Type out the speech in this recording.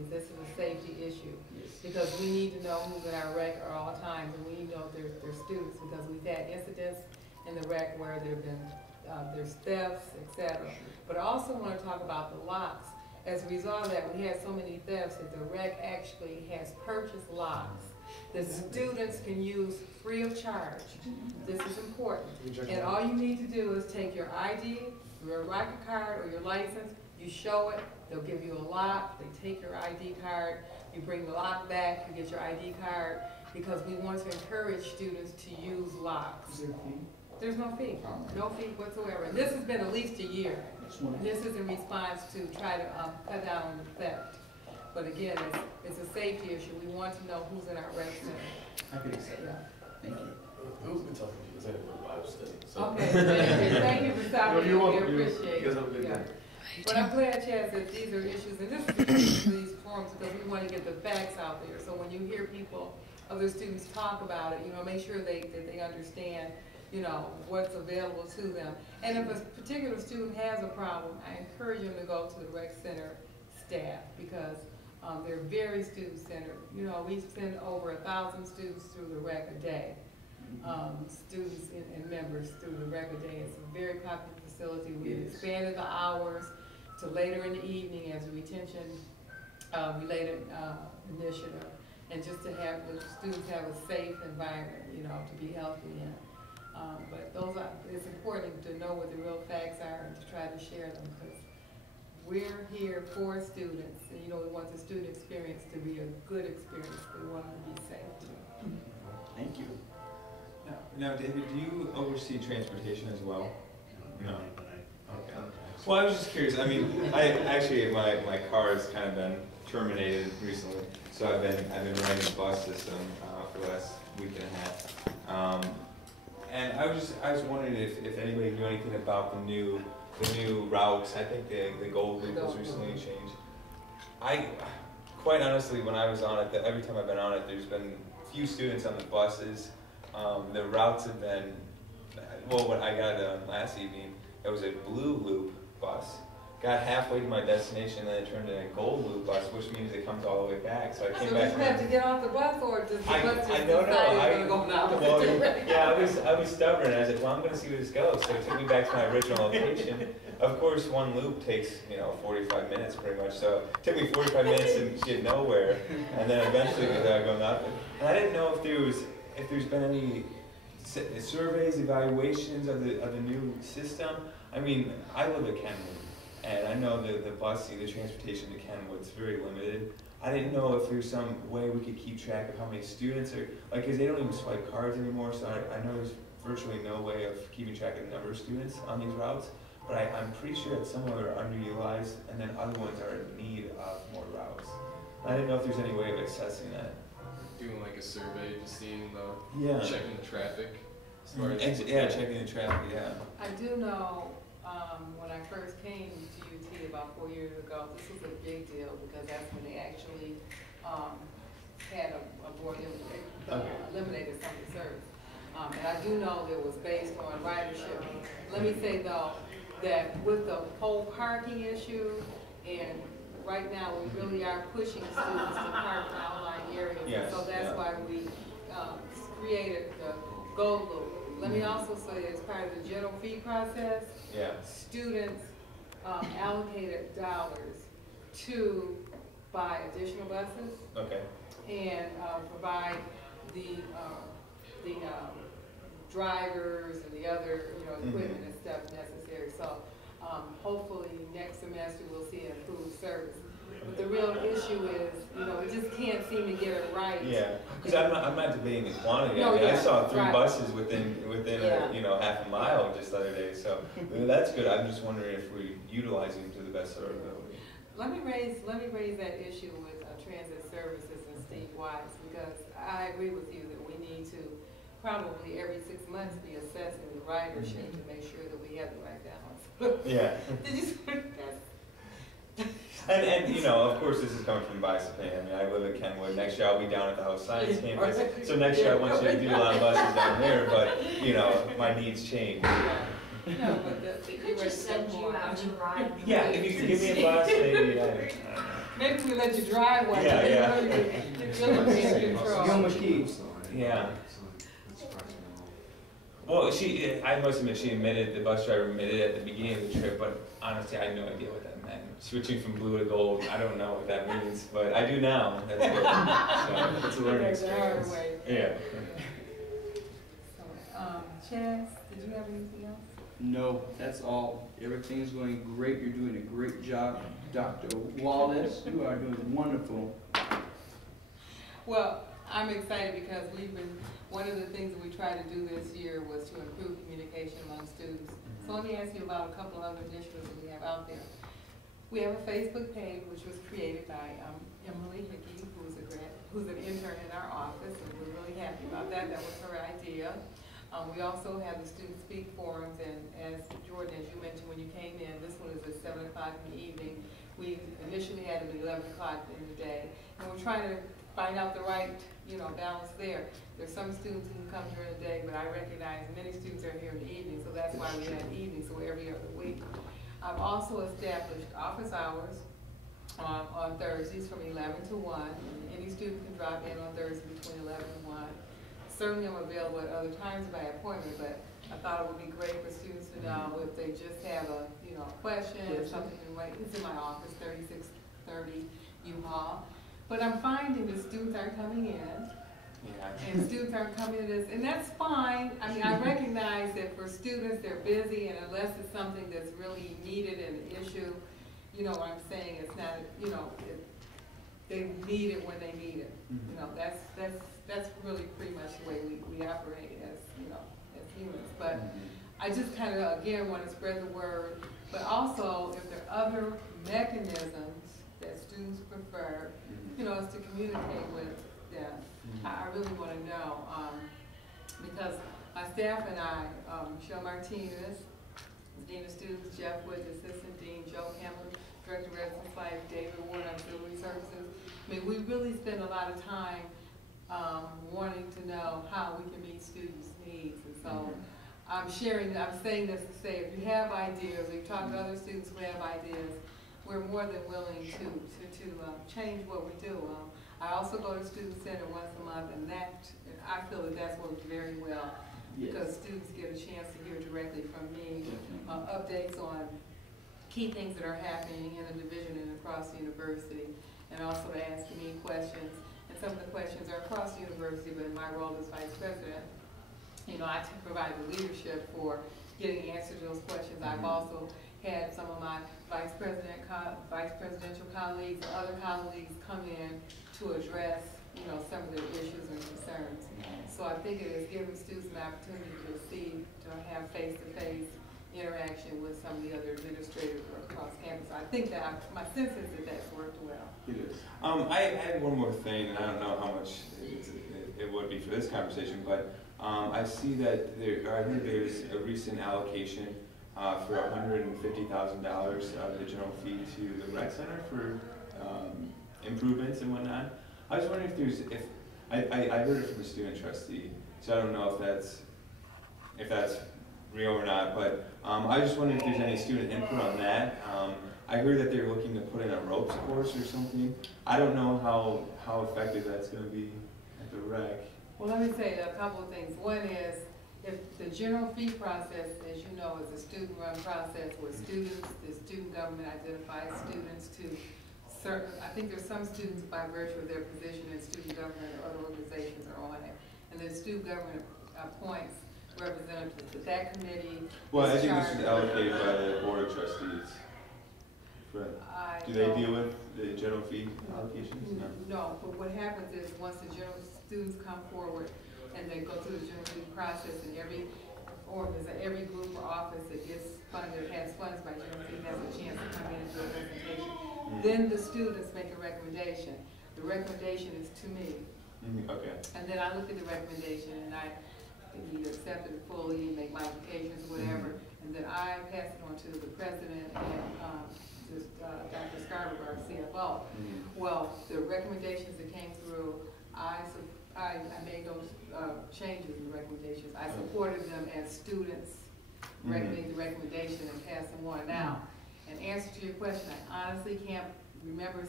This is a safety issue Yes. because we need to know who's in our rec at all times, and we need to know if they're students, because we've had incidents in the rec where there have been there's thefts, etc. Sure. But I also want to talk about the locks. As a result of that, we had so many thefts that the rec actually has purchased locks that students can use free of charge. This is important. And all you need to do is take your ID, your Rocket card, or your license, you show it, they'll give you a lock, they take your ID card, you bring the lock back, you get your ID card, because we want to encourage students to use locks. Is there a fee? There's no fee, no fee whatsoever. This has been at least a year. This is in response to try to cut down on the theft. But again, it's a safety issue. We want to know who's in our rec center. I could accept that. Thank you. It was a good talking to you. It's like a Bible study. So. Okay, thank you for stopping. You're We welcome. appreciate You guys it. have a good Yeah. day. But I'm glad, Chad, that these are issues, and this is the reason for these forums, because we want to get the facts out there. So when you hear people, other students talk about it, make sure that they understand, what's available to them. And if a particular student has a problem, I encourage them to go to the rec center staff, because they're very student-centered. We send over 1,000 students through the rec a day. Students and members through the rec a day. It's a very popular facility. We've expanded the hours to later in the evening as a retention related initiative, and just to have the students have a safe environment, to be healthy in. But it's important to know what the real facts are and to try to share them, because we're here for students, and we want the student experience to be a good experience. We want them to be safe too. Thank you. Now, David, do you oversee transportation as well? No. Okay. Well, I was just curious. I mean, my car has kind of been terminated recently, so I've been running the bus system for the last week and a half. And I was wondering if anybody knew anything about the new routes. I think the gold loop was recently changed. Quite honestly, when I was on it, every time I've been on it, there's been few students on the buses. The routes have been, well, when I got last evening, it was a blue loop bus. Got halfway to my destination, and then it turned into a gold loop bus, which means it comes all the way back. So I came back. So you have to get off the bus, or does the bus just decide it's going to go now? Well, yeah, I was stubborn. I was like, well, I'm going to see where this goes. So it took me back to my original location. Of course, one loop takes 45 minutes pretty much. So it took me 45 minutes to get nowhere, and then eventually going up. And I didn't know if there's been any surveys, evaluations of the new system. I mean, I live at Kenwood, and I know the transportation to Kenwood's very limited. I didn't know if there's some way we could keep track of how many students are, because they don't even swipe cards anymore, so I know there's virtually no way of keeping track of the number of students on these routes, but I'm pretty sure that some of them are underutilized, and then other ones are in need of more routes. I didn't know if there's any way of assessing that. Doing like a survey, just seeing checking the traffic. Checking the traffic, yeah. I do know when I first came to UT about 4 years ago, this was a big deal, because that's when they actually had a board eliminated some of the service. And I do know that it was based on ridership. Let me say though, that with the whole parking issue, and right now we really are pushing students to park in outlying areas. Yes, so that's why we created the Gold Loop. Let me also say, as part of the general fee process, students allocated dollars to buy additional buses, and provide the drivers and the other equipment and stuff necessary. So hopefully next semester we'll see improved service. But the real issue is, we just can't seem to get it right. Yeah, because I'm not debating the quantity. No, I saw 3 buses within half a mile just the other day. So that's good. I'm just wondering if we're utilizing them to the best of our ability. Let me raise that issue with transit services and Steve Wise, because I agree with you that we need to probably every 6 months be assessing the ridership to make sure that we have the right balance. Yeah. Did you And of course, this is coming from biased opinion. I mean, I live at Kenwood. Next year I'll be down at the House Science campus. So next year I want you to do a lot of buses down there, but my needs change. No, but we could just send you out to ride. Yeah, if you could give me a bus, maybe. I don't know. Maybe we let you drive one Yeah, day. yeah. You're really in control. Give 'em a key. Yeah. Well, I must admit, the bus driver admitted at the beginning of the trip, but honestly, I had no idea what that meant. Switching from blue to gold, I don't know what that means, but I do now. That's good. So, it's a learning That's the hard experience. way. Yeah. So, Chaz, did you have anything else? No, that's all. Everything's going great. You're doing a great job, Dr. Wallace. You are doing wonderful. Well, I'm excited because one of the things that we tried to do this year was to improve communication among students. So let me ask you about a couple of other initiatives that we have out there. We have a Facebook page which was created by Emily Hickey, who's an intern in our office, and we're really happy about that. That was her idea. We also have the Student Speak forums, and as Jordan, as you mentioned when you came in, this one is at 7 o'clock in the evening. We initially had it at 11 o'clock in the day, and we're trying to find out the right, balance there. There's some students who can come during the day, but I recognize many students are here in the evening, so that's why we have evenings, so every other week. I've also established office hours on Thursdays from 11 to 1, and any student can drop in on Thursday between 11 and 1. Certainly I'm available at other times by appointment, but I thought it would be great for students to know if they just have a, question or something, it's in my office, 3630 U-Haul. But I'm finding that students aren't coming in, and students aren't coming to this, and that's fine. I mean, I recognize that for students, they're busy, and unless it's something that's really needed and an issue, what I'm saying, it's not, they need it when they need it. That's really pretty much the way we operate as, as humans. But I just kind of, again, want to spread the word, but also if there are other mechanisms that students prefer, is to communicate with them. I really want to know, because my staff and I, Michelle Martinez, Dean of Students, Jeff Wood, Assistant Dean, Joe Campbell, Director of Residence Life, David Ward, Auxiliary Services. I mean, we really spend a lot of time wanting to know how we can meet students' needs. And so I'm saying this to say, if you have ideas, or you talk to other students who have ideas, we're more than willing to change what we do. I also go to Student Center once a month, and I feel that that's worked very well. Yes. Because students get a chance to hear directly from me updates on key things that are happening in the division and across the university, and also to ask me questions. And some of the questions are across the university, but in my role as vice president, I provide the leadership for getting answers to those questions. I've also had some of my vice presidential colleagues and other colleagues come in to address, some of their issues and concerns. So I think it is giving students an opportunity to have face-to-face interaction with some of the other administrators across campus. I think that my sense is that that's worked well. It is. I had one more thing, and I don't know how much it would be for this conversation, but I see that I heard there's a recent allocation for $150,000 of the general fee to the rec center for improvements and whatnot. I was wondering I heard it from a student trustee, so I don't know if that's real or not, but I was just wondering if there's any student input on that. I heard that they're looking to put in a ropes course or something. I don't know how effective that's going to be at the rec. Well, let me say a couple of things. One is, if the general fee process, as you know, is a student-run process where the student government identifies students to certain, I think there's some students by virtue of their position in student government or other organizations are on it, and then student government appoints representatives. But that committee Well, I think this is allocated by the Board of Trustees. Do they deal with the general fee allocations? No, but what happens is once the general students come forward and they go through the general fee process, and every group or office that gets funded, has funds by general fee, has a chance to come in and do a presentation. Then the students make a recommendation. The recommendation is to me. Okay. And then I look at the recommendation and I either accept it fully, make modifications, whatever, and then I pass it on to the president and Dr. Scarborough, our CFO. Well, the recommendations that came through, I made those changes in the recommendations. I supported them as students made the recommendation and passed them on. Now, in answer to your question, I honestly can't remember